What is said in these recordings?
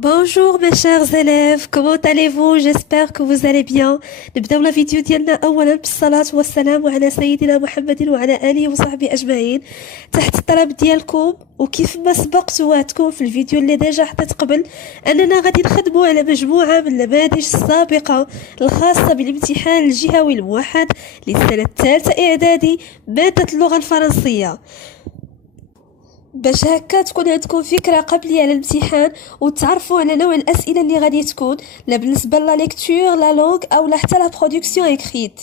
Bonjour mes chers élèves, comment allez-vous? J'espère que vous allez bien. نبداو لا فيديو ديالنا اولا بالصلاة والسلام على سيدنا محمد وعلى اله وصحبه اجمعين. تحت الطلب ديالكم وكيف ما سبقت وعدتكم في الفيديو اللي ديجا حطيت قبل اننا غادي نخدموا على مجموعة من النماذج السابقة الخاصة بالامتحان الجهوي الموحد للسنة الثالثة اعدادي مادة اللغة الفرنسية، باش هكا تكون عندكم فكرة قبلية على الامتحان وتعرفوا على نوع الأسئلة اللي غادي تكون لا بالنسبة لا ليكتور لا لونغ أو لا حتى لا برودكسيون إكريت.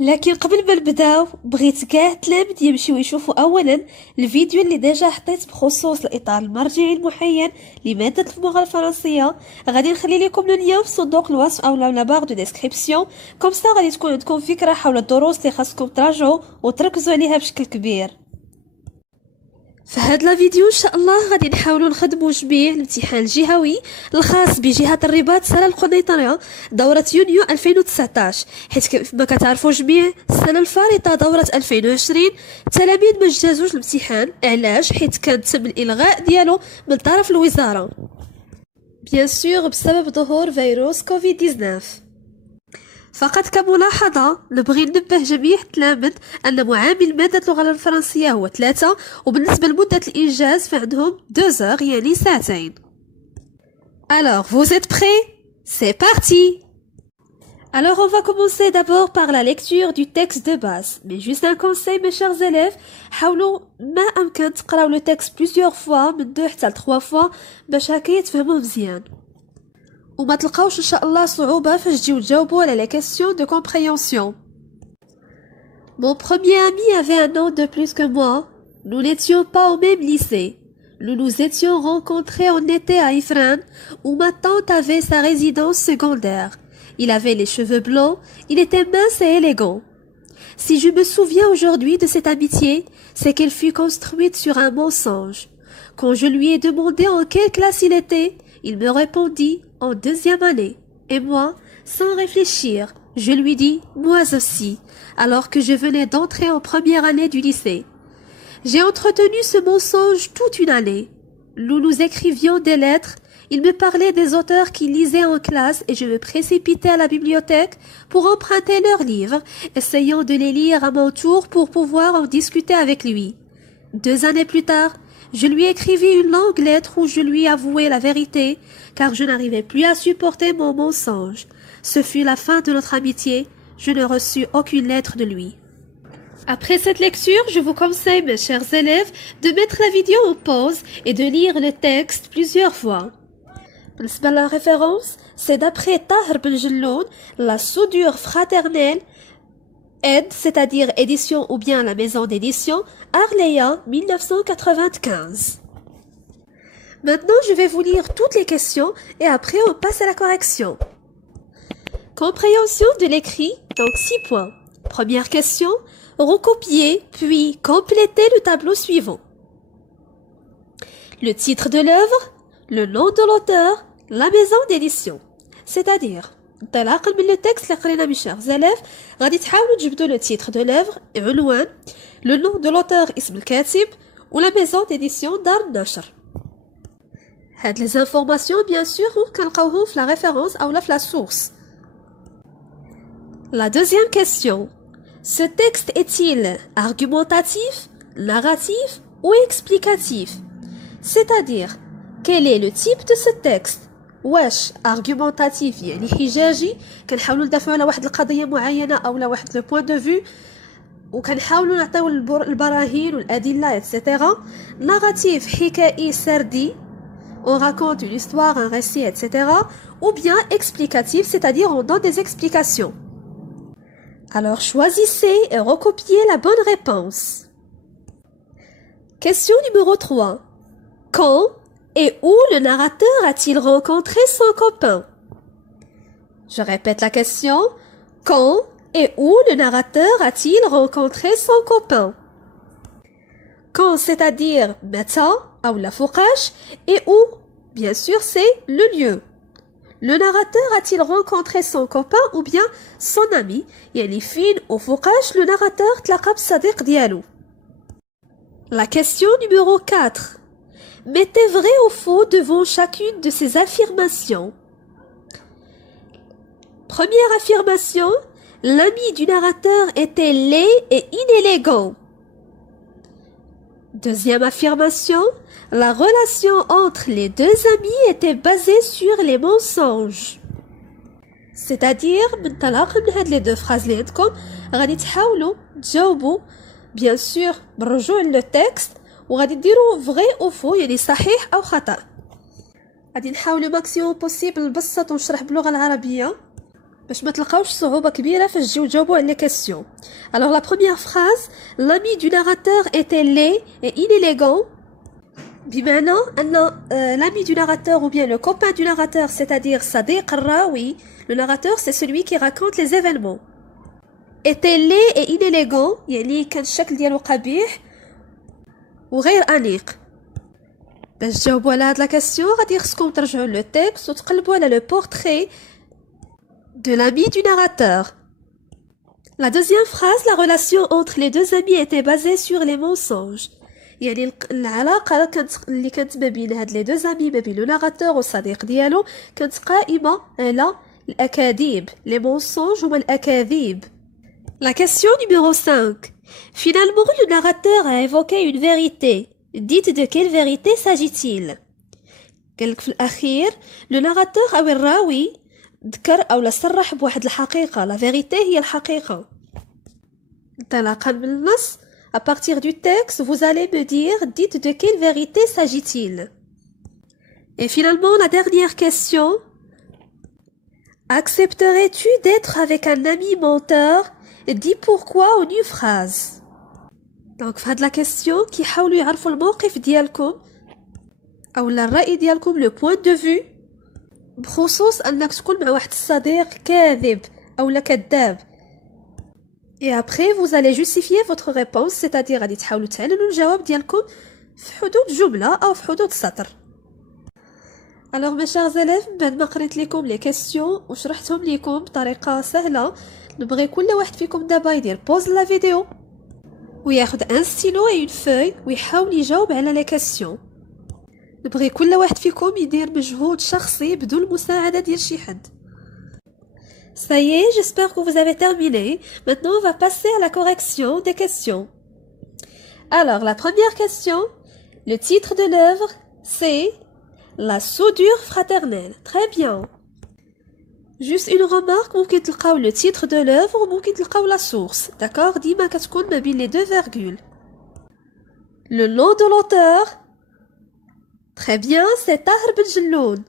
لكن قبل ما نبداو بغيت كاع التلاميذ يمشيو يشوفوا أولا الفيديو اللي ديجا حطيت بخصوص الإطار المرجعي المحين لمادة اللغة الفرنسية. غادي نخلي لكم اليوم في صندوق الوصف أو لا باغ دو ديسكريبسيون، كوم سا غادي تكون عندكم فكرة حول الدروس اللي خاصكم تراجعوا وتركزوا عليها بشكل كبير. في هاد لا فيديو ان شاء الله غادي نحاولوا نخدموا جميع الامتحان الجهوي الخاص بجهة الرباط سنة القنيطرة دورة يونيو 2019، حيت كيف ما كتعرفوا جميع السنة الفارطة دورة 2020 التلاميذ ما اجتازوش الامتحان. علاش؟ حيت كان تم الالغاء ديالو من طرف الوزارة بيان سور بسبب ظهور فيروس كوفيد 19. فقط كملاحظة نبغي ننبه جميع التلاميذ أن معامل مادة اللغة الفرنسية هو 3، وبالنسبة لمدة الإنجاز فعندهم 2 heures يعني ساعتين. Alors, vous êtes prêts? C'est parti! Alors, on va commencer d'abord par la lecture du texte de base. Mais juste un conseil, mes chers élèves, حاولوا ما أمكن تقراو le texte plusieurs fois من 2 حتى 3 fois باش هكا يتفهموا مزيان. وما تلقاوش ان شاء الله صعوبة فاش تجيو تجاوبوا على la question de compréhension. Mon premier ami avait un an de plus que moi. Nous n'étions pas au même lycée. Nous nous étions rencontrés en été à Ifrane, où ma tante avait sa résidence secondaire. Il avait les cheveux blancs, il était mince et élégant. Si je me souviens aujourd'hui de cette amitié, c'est qu'elle fut construite sur un mensonge. Quand je lui ai demandé en quelle classe il était, il me répondit en 2e année. Et moi, sans réfléchir, je lui dis moi aussi, alors que je venais d'entrer en 1re année du lycée. J'ai entretenu ce mensonge toute une année. Nous nous écrivions des lettres, il me parlait des auteurs qu'il lisait en classe et je me précipitais à la bibliothèque pour emprunter leurs livres, essayant de les lire à mon tour pour pouvoir en discuter avec lui. 2 années plus tard, je lui écrivis une longue lettre où je lui avouai la vérité, car je n'arrivais plus à supporter mon mensonge. Ce fut la fin de notre amitié. Je ne reçus aucune lettre de lui. Après cette lecture, je vous conseille, mes chers élèves, de mettre la vidéo en pause et de lire le texte plusieurs fois. بالنسبة la référence, c'est d'après Tahir Ben Jelloun, La soudure fraternelle, aide, c'est-à-dire édition ou bien la maison d'édition, Arléa, 1995. Maintenant, je vais vous lire toutes les questions et après on passe à la correction. Compréhension de l'écrit, donc 6 points. Première question, recopier puis compléter le tableau suivant. Le titre de l'œuvre, le nom de l'auteur, la maison d'édition. C'est-à-dire, انطلاقا من le texte اللي قرينا mes chers élèves غادي تحاولوا تجبدوا le titre de l'œuvre, عنوان, le nom de l'auteur اسم الكاتب ou la maison d'édition دار النشر. هاد les informations bien sûr كنلقاوهم في la référence ou la source. La deuxième question. Ce texte est-il argumentatif, narratif ou explicatif? C'est-à-dire, quel est le type de ce texte? واش argumentatif يعني حجاجي كنحاولوا ندافعوا على واحد القضية معينة أو لا واحد لو بوين دو فيو وكنحاولوا نعطيو البراهين والأدلة etc. narratif حكائي سردي on raconte une histoire, un récit etc. ou bien explicatif, c'est-à-dire on donne des explications. Alors choisissez et recopiez la bonne réponse. Question numéro 3. Quand et où le narrateur a-t-il rencontré son copain? Je répète la question. Quand et où le narrateur a-t-il rencontré son copain? Quand, c'est-à-dire meta ou la fouqash, et où, bien sûr, c'est le lieu. Le narrateur a-t-il rencontré son copain ou bien son ami? يعني فين au fouqash le narrateur تلاقى بصديق ديالو. La question numéro 4. Mettez vrai ou faux devant chacune de ces affirmations. Première affirmation, l'ami du narrateur était laid et inélégant. Deuxième affirmation, la relation entre les deux amis était basée sur les mensonges. C'est-à-dire, منطلقا من هاد les deux phrases اللي عندكم غادي تحاولوا تجاوبوا bien sûr بالرجوع للتكست وغادي ديروا vrai ou faux يعني صحيح أو خطأ. غادي نحاولوا ماكسيموم بوسيبل نبسط ونشرح باللغة العربية باش ما تلقاوش صعوبة كبيرة فاش تجيو تجاوبوا على les questions. Alors la première phrase, l'ami du narrateur était laid et inélégant. بمعنى أن l'ami du narrateur ou bien le copain du narrateur, c'est-à-dire صديق الراوي, le narrateur c'est celui qui raconte les événements. était laid et inélégant يعني كان الشكل ديالو قبيح وغير أنيق. باش تجاوبوا على هاد لا كاستيون غادي خصكم ترجعوا لو تيكست وتقلبوا على لو بورتري de l'ami du narrateur. La deuxième phrase, la relation entre les deux amis était basée sur les mensonges. يعني العلاقة اللي كانت ما بين هاد لي دو زامي ما بين لو ناراتور والصديق ديالو كانت قائمة على الأكاذيب. les mensonges هما الأكاذيب. La question numéro 5. Finalement, le narrateur a évoqué une vérité. Dites de quelle vérité s'agit-il? قالك في الأخير le narrateur أو الراوي ذكر أو صرح بواحد الحقيقة. la vérité هي الحقيقة. انطلاقا من النص à partir du texte, vous allez me dire, dites de quelle vérité s'agit-il? Et finalement, la dernière question. Accepterais-tu d'être avec un ami menteur? Dis pourquoi en une phrase. Donc, في هاد la question, كيحاولوا يعرفوا الموقف ديالكم أو الرأي ديالكم le point de vue بخصوص أنك تكون مع واحد الصديق كاذب أو لا كذاب. Et après, vous allez justifier votre réponse, c'est-à-dire غادي تحاولوا تعلنوا الجواب ديالكم في حدود جملة أو في حدود سطر. Alors mes chers élèves, بعد ما قريت لكم les questions وشرحتهم لكم بطريقة سهلة نبغي كل واحد فيكم دابا يدير pause la vidéo وياخد un stylo et une feuille ويحاول يجاوب على les questions. نبغي كل واحد فيكم يدير مجهود شخصي بدون مساعدة ديال شي حد. Ça y est, j'espère que vous avez terminé. Maintenant, on va passer à la correction des questions. Alors, la première question, le titre de l'œuvre, c'est La soudure fraternelle. Très bien. Juste une remarque, ممكن تلقاو le titre de l'œuvre ou ممكن تلقاو la source. D'accord? ديما كتكون ما بين les deux virgules. Le nom de l'auteur. Très bien, c'est Tahar Ben Jelloun.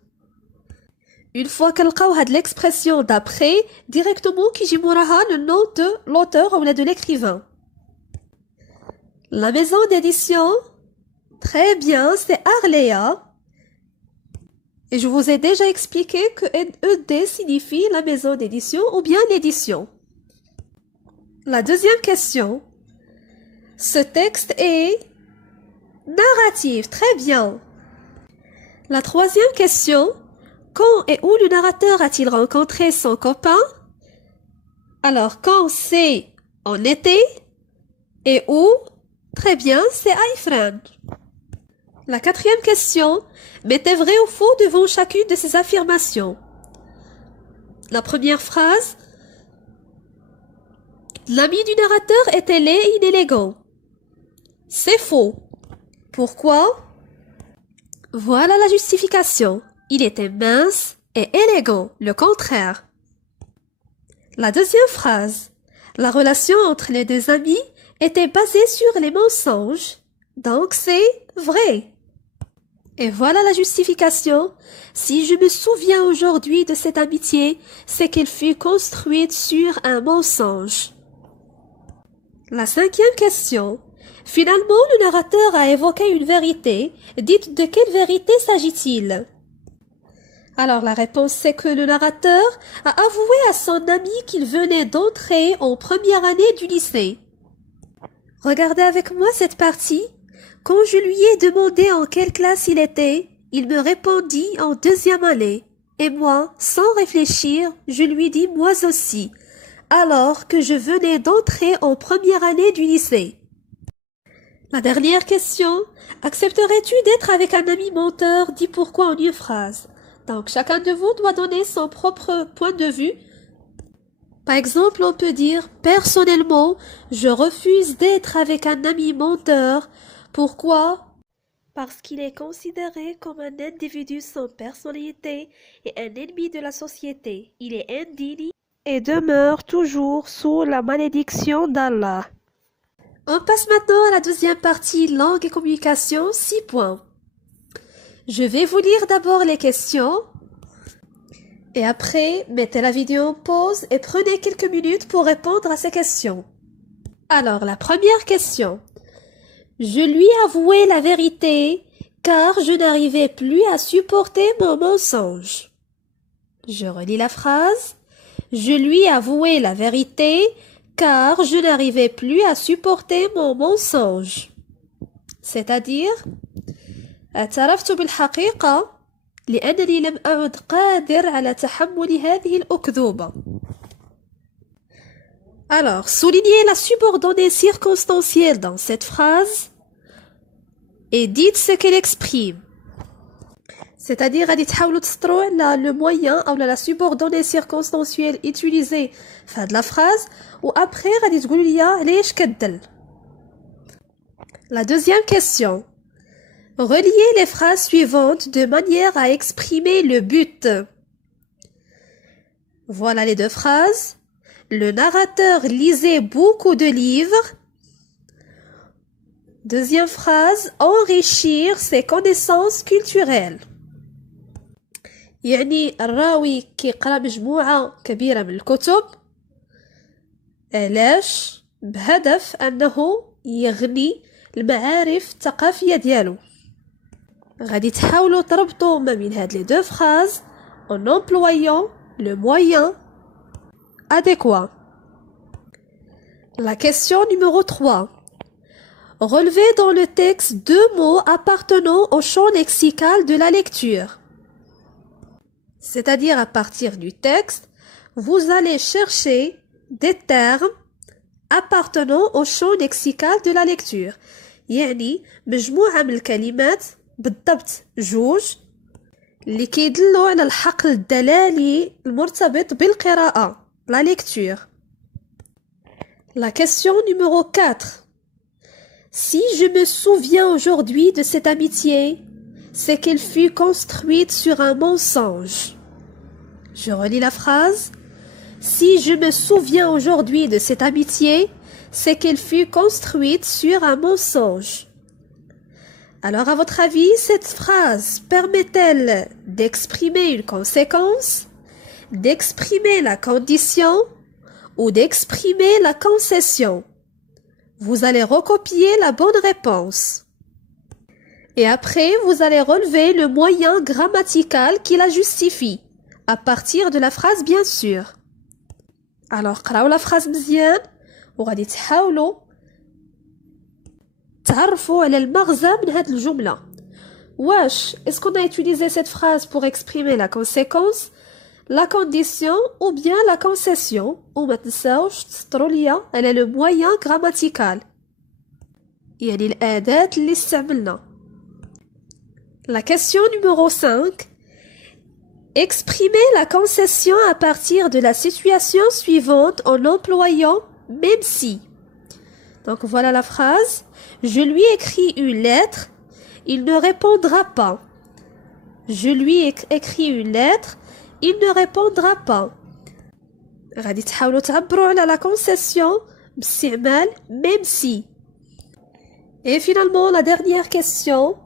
Une fois كنلقاو هاد l'expression d'après, directement كيجي موراها le nom de l'auteur ou de l'écrivain. La maison d'édition, très bien, c'est Arléa. Et je vous ai déjà expliqué que ED signifie la maison d'édition ou bien l'édition. La deuxième question. Ce texte est narratif, très bien. La troisième question. Quand et où le narrateur a-t-il rencontré son copain? Alors, quand c'est en été et où? Très bien, c'est Aïfran. La quatrième question. Mettez vrai ou faux devant chacune de ces affirmations. La première phrase. L'ami du narrateur était laid et inélégant. C'est faux. Pourquoi? Voilà la justification. Il était mince et élégant, le contraire. La deuxième phrase. La relation entre les deux amis était basée sur les mensonges, donc c'est vrai. Et voilà la justification. Si je me souviens aujourd'hui de cette amitié, c'est qu'elle fut construite sur un mensonge. La cinquième question. Finalement, le narrateur a évoqué une vérité. Dites de quelle vérité s'agit-il? Alors la réponse c'est que le narrateur a avoué à son ami qu'il venait d'entrer en première année du lycée. Regardez avec moi cette partie. Quand je lui ai demandé en quelle classe il était, il me répondit en deuxième année. Et moi, sans réfléchir, je lui dis moi aussi, alors que je venais d'entrer en première année du lycée. La dernière question. Accepterais-tu d'être avec un ami menteur? Dis pourquoi en une phrase. Donc, chacun de vous doit donner son propre point de vue. Par exemple, on peut dire « Personnellement, je refuse d'être avec un ami menteur. Pourquoi? Parce qu'il est considéré comme un individu sans personnalité et un ennemi de la société. Il est indigne et demeure toujours sous la malédiction d'Allah. » On passe maintenant à la deuxième partie, langue et communication, 6 points. Je vais vous lire d'abord les questions et après, mettez la vidéo en pause et prenez quelques minutes pour répondre à ces questions. Alors, la première question. Je lui avouai la vérité car je n'arrivais plus à supporter mon mensonge. Je relis la phrase. Je lui avouai la vérité car je n'arrivais plus à supporter mon mensonge. C'est-à-dire, اعترفت بالحقيقة لأنني لم أعد قادر على تحمل هذه الأكذوبة. Alors, soulignez la subordonnée circonstancielle dans cette phrase et dites ce qu'elle exprime. C'est-à-dire, غادي تحاولوا تسطروا على le moyen ou la subordonnée circonstancielle utilisée في هاد la phrase ou après غادي تقولوا لي علاش كدل. La deuxième question. Reliez les phrases suivantes de manière à exprimer le but. Voilà les deux phrases. Le narrateur lisait beaucoup de livres. Deuxième phrase, enrichir ses connaissances culturelles. يعني الراوي كيقرأ مجموعة كبيرة من الكتب. علاش؟ بهدف أنه يغني المعارف الثقافية ديالو. غادي تحاولوا تربطوا ما بين هاد les deux phrases en employant le moyen adéquat. La question numéro 3. Relevez dans le texte 2 mots appartenant au champ lexical de la lecture. C'est-à-dire à partir du texte, vous allez chercher des termes appartenant au champ lexical de la lecture. يعني مجموعة من الكلمات بالضبط جوج اللي كيدلوا على الحقل الدلالي المرتبط بالقراءة. La lecture. La question numéro 4. Si je me souviens aujourd'hui de cette amitié, c'est qu'elle fut construite sur un mensonge. Je relis la phrase. Si je me souviens aujourd'hui de cette amitié, c'est qu'elle fut construite sur un mensonge. Alors, à votre avis, cette phrase permet-elle d'exprimer une conséquence, d'exprimer la condition ou d'exprimer la concession? Vous allez recopier la bonne réponse. Et après, vous allez relever le moyen grammatical qui la justifie, à partir de la phrase bien sûr. Alors, قراو la phrase مزيان وغادي تحاولوا تعرفوا على المغزى من هاد الجملة. واش est-ce qu'on a utilisé cette phrase pour exprimer la conséquence, la condition ou bien la concession? وما تنساوش تسطروا ليا على le moyen grammatical يعني الأداة اللي استعملنا. La question numéro 5. Exprimez la concession à partir de la situation suivante en employant même si. Donc voilà la phrase. Je lui écris une lettre, il ne répondra pas. Je lui écris une lettre, il ne répondra pas. غادي تحاولوا تعبروا على la concession باستعمال même si. Et finalement la dernière question.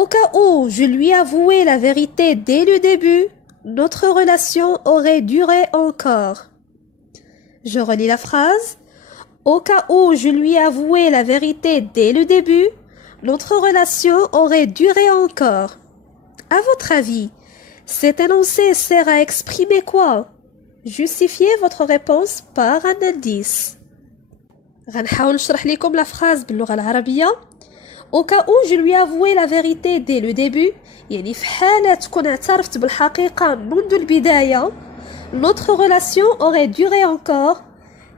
Au cas où je lui avouais la vérité dès le début, notre relation aurait duré encore. Je relis la phrase. Au cas où je lui avouais la vérité dès le début, notre relation aurait duré encore. À votre avis, cet énoncé sert à exprimer quoi? Justifiez votre réponse par un indice. غنحاول نشرح لكم la phrase باللغة العربية. Au cas où je lui avouais la vérité dès le début, يعني في حالة تكون اعترفت بالحقيقة منذ البداية, notre relation aurait duré encore.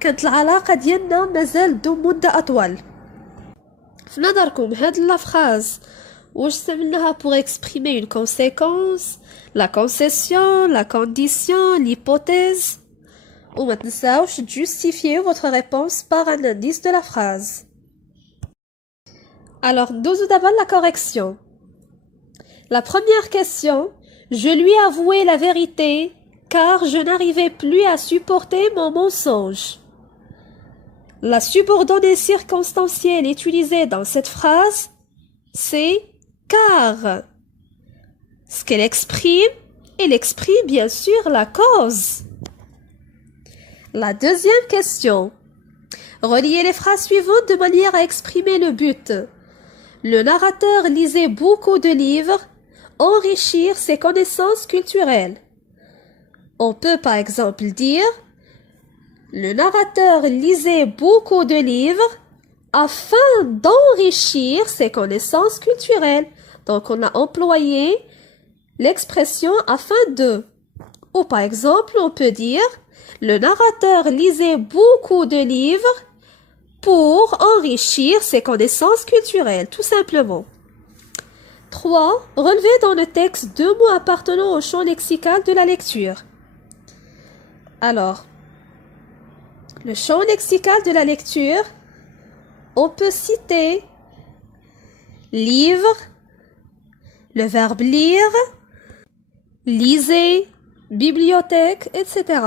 كانت العلاقة ديالنا مازال دوم مدة أطول. في نظركم هاد la phrase واش استعملناها pour exprimer une conséquence, la concession, la condition, l'hypothèse? وما تنساوش justifier votre réponse par un indice de la phrase. Alors, nous d'abord la correction. La première question, je lui ai avoué la vérité car je n'arrivais plus à supporter mon mensonge. La subordonnée circonstancielle utilisée dans cette phrase, c'est car. Ce qu'elle exprime, elle exprime bien sûr la cause. La deuxième question. Reliez les phrases suivantes de manière à exprimer le but. Le narrateur lisait beaucoup de livres, enrichir ses connaissances culturelles. On peut par exemple dire le narrateur lisait beaucoup de livres afin d'enrichir ses connaissances culturelles. Donc on a employé l'expression afin de. Ou par exemple, on peut dire le narrateur lisait beaucoup de livres pour enrichir ses connaissances culturelles, tout simplement. 3. Relevez dans le texte 2 mots appartenant au champ lexical de la lecture. Alors, le champ lexical de la lecture, on peut citer livre, le verbe lire, lisez, bibliothèque, etc.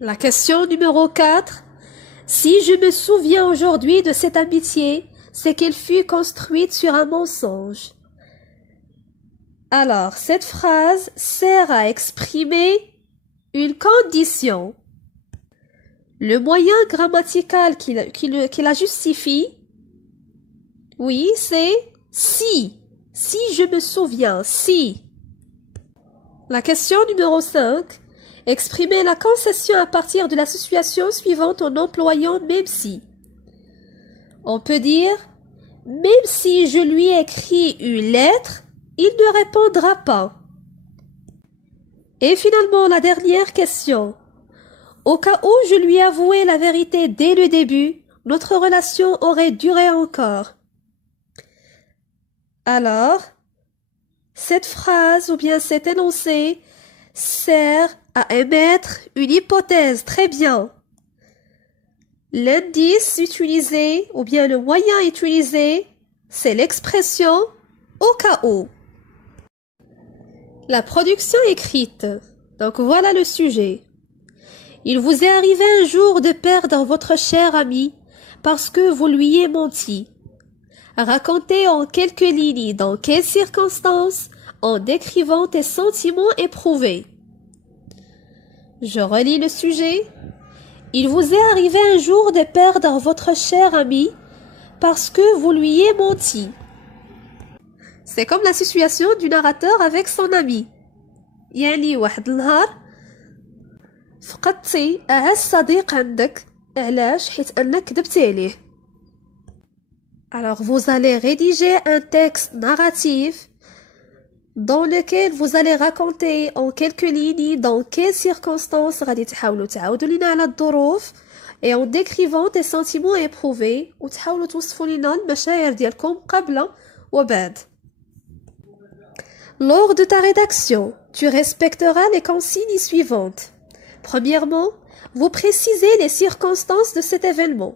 La question numéro 4. Si je me souviens aujourd'hui de cette amitié, c'est qu'elle fut construite sur un mensonge. Alors, cette phrase sert à exprimer une condition. Le moyen grammatical qui la justifie, oui, c'est si. Si je me souviens, si. La question numéro 5. Exprimez la concession à partir de la situation suivante en employant même si. On peut dire même si je lui écris une lettre, il ne répondra pas. Et finalement, la dernière question. Au cas où je lui avouais la vérité dès le début, notre relation aurait duré encore. Alors, cette phrase ou bien cet énoncé sert à émettre une hypothèse. Très bien. L'indice utilisé ou bien le moyen utilisé, c'est l'expression au cas où. La production écrite. Donc voilà le sujet. Il vous est arrivé un jour de perdre votre cher ami parce que vous lui ayez menti. Racontez en quelques lignes dans quelles circonstances en décrivant tes sentiments éprouvés. Je relis le sujet. Il vous est arrivé un jour de perdre votre cher ami parce que vous lui ayez menti. C'est comme la situation du narrateur avec son ami. يعني واحد النهار فقدتي أعز صديق عندك علاش حيت أنك كذبتي عليه. Alors vous allez rédiger un texte narratif dans lequel vous allez raconter en quelques lignes dans quelles circonstances غادي تحاولوا تعاودوا لينا على الظروف et en décrivant tes sentiments éprouvés وتحاولوا توصفوا لينا المشاعر ديالكم قبل وبعد. Lors de ta rédaction, tu respecteras les consignes suivantes. Premièrement, vous précisez les circonstances de cet événement.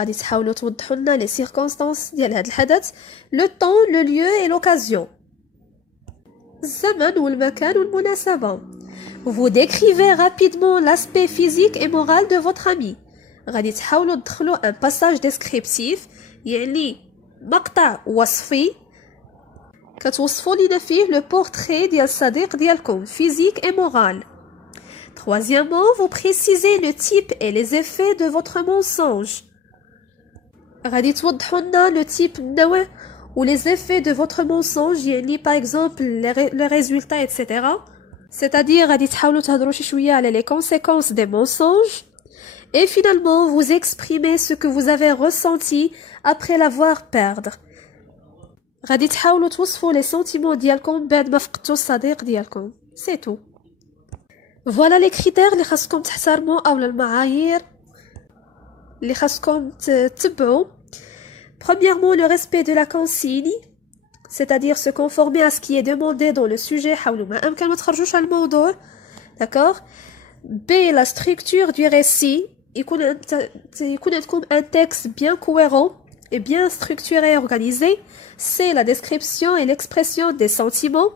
غادي تحاولوا توضحوا لنا les circonstances ديال هذا الحدث, le temps, le lieu et l'occasion. الزمن والمكان والمناسبة. Vous décrivez rapidement l'aspect physique et moral de votre ami. غادي تحاولوا تدخلوا un passage descriptif يعني مقطع وصفي كتوصفوا لنا فيه le portrait ديال الصديق ديالكم physique et moral. Troisièmement, vous précisez le type et les effets de votre mensonge. غادي توضحوا لنا le type النوع ou les effets de votre mensonge يعني par exemple les résultats etc. C'est-à-dire غادي تحاولوا تهضروا شي شويه على les conséquences des mensonges. Et finalement, vous exprimez ce que vous avez ressenti après l'avoir perdre. غادي تحاولوا توصفوا les sentiments ديالكم بعد ما فقدتوا الصديق ديالكم. C'est tout. Voilà les critères اللي خاصكم تحترموا أو المعايير اللي خاصكم تتبعوا. Premièrement, le respect de la consigne, c'est-à-dire se conformer à ce qui est demandé dans le sujet. حاولوا ما أمكن ما تخرجوش على الموضوع. D'accord? B, la structure du récit. يكون عندكم un texte bien cohérent et bien structuré et organisé. C, la description et l'expression des sentiments.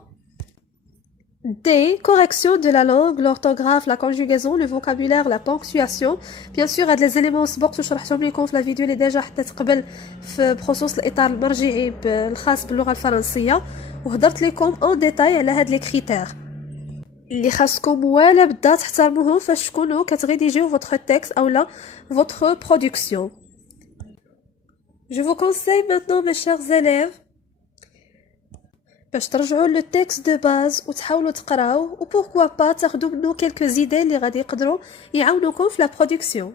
D, correction de la langue, l'orthographe, la conjugaison, le vocabulaire, la ponctuation. Bien sûr, هاد les éléments سبقت وشرحتهم لكم في الفيديو اللي ديجا حطيت قبل في بخصوص الإطار المرجعي الخاص باللغة الفرنسية، وهضرت لكم en détail على هاد les critères اللي خاصكم ولا بدا تحترموهم فاش تكونوا كتريديجيو votre texte ou là votre production. Je vous conseille maintenant mes chers élèves باش ترجعوا لو تكست دو باز وتحاولوا تقراوه و pourquoi pas تاخذوا منه quelques idées اللي غادي يقدروا يعاونوكم في لا برودكسيون.